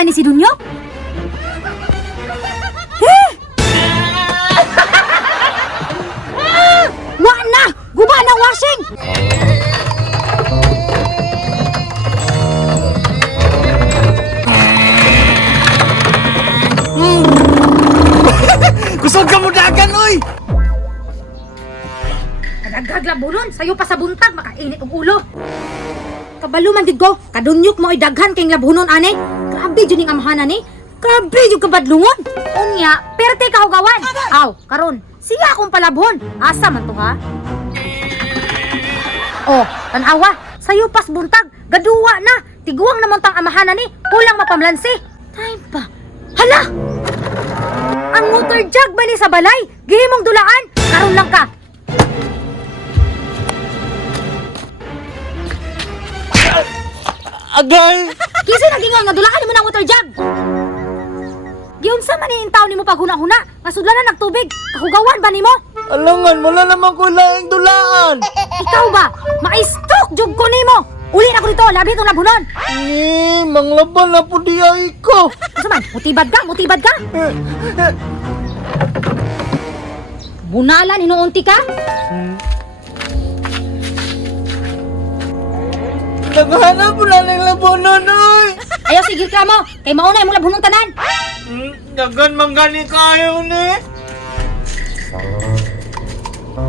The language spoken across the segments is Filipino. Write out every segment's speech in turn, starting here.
makay ni si Dunyok? Wa na! Guba na washing! Kusog ka mo dagan, oy! Kadagag labunon, sayo pa sa buntag, makainit ang ulo. Kabalo man gid ko, kadunyok mo ay daghan kay labunon ane. Grabe jud ning amahan ani. Grabe jud kabadlungon. Unya, perte ka hugawan. Aw, karon, siya akong palabhon. Asa man to ha? Oh, tanawa, sayo pas buntag, gaduwa na. Tiguang naman tang amahan ani, kulang mapamlansi. Time pa. Hala! Ang motor jug ba ni sa balay? Gihimong dulaan. Karon lang ka. Agay! Kisa nagingal nga dulaan mo ng water jug. Giyon sa maniintaw nimo pag huna-huna, nasudlanan ng tubig. Kahugawan ba nimo? Alangan, wala naman ko laing dulaan! Ikaw ba? Ma-stroke jug ko nimo. Uli na ko dito, labi itong labunon. Ni, manglaban na po diyay ko! Asa man? Mutibad ka? Mutibad ka? Bunalan, hinuunti ka? Naghanap po na ng labanan, oy! Ayaw, sige ka mo. Kay mauna yung labunong tanan. Dagan manggani kayo ni!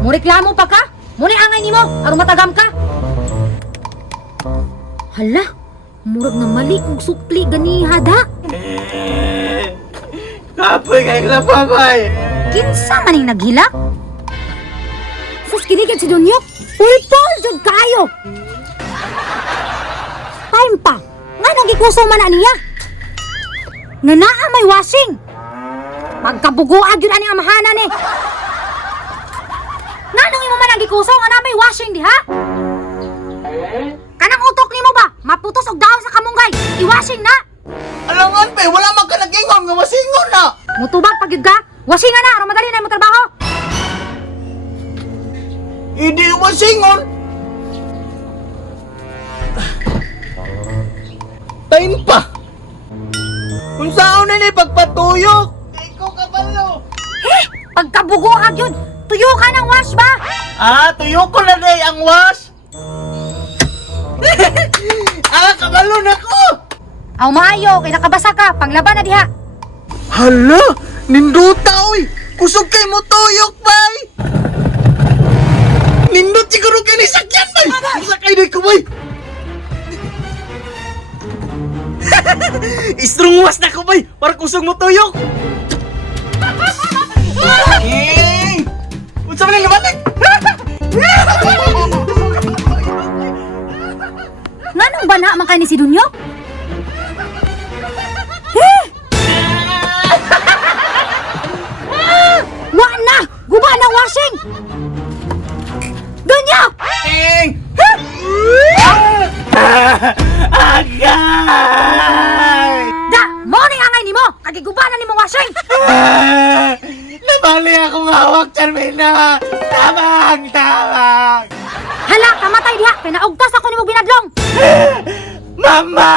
Mureklamo pa ka? Muni angay nimo, aron matagam ka. Hala, murag na mali kung sukli gani hada. Kapoy kay lababay! Kinsa maning naghilak? Sus kinigid si Dunyok. Pulpol jud kayo. Time pa. Nganong gikuso man na niya? Nga naa may washing. Pagkabuguag yun ani amahanan eh. Nganong imo man ang gikuso nga na may washing diha? Kanang utok nimo ba? Maputos og daon sa kamunggay. I-washing na. Alangan pe, wala man ka nag-ingon nga masingon na! Mutubag pag yun ka. Washing na na. Aron madali na mo trabaho. Hindi masingon! Time pa! Kung saan na ni pagpatuyok! Ikaw kabalo! Pagkabuguag yun. Tuyo ka ng wash ba? Tuyok ko na day ang wash! Kabalo na ko! Aw maayo. Kay nakabasa ka. Panglaban na diha. Hala! Ninduta oy! Kusog kay mo tuyok bay! Nindot siguro kay ni sakyan bay! Sakay na ko bay! Istrong was na ko bay! Para kusog mo tuyok! Unsa man ang nabalik? Nganong bana man kay ni si Dunyok? Wa na! Guba na washing! Dunyok! Agay! Da! Morning angay nimo! Kagiguba na nimo washing! Nabali akong hawak, Carmina! Tabang! Tabang! Hala! Kamatay diha! Kaya naugtas ako nimo binadlong! Mama!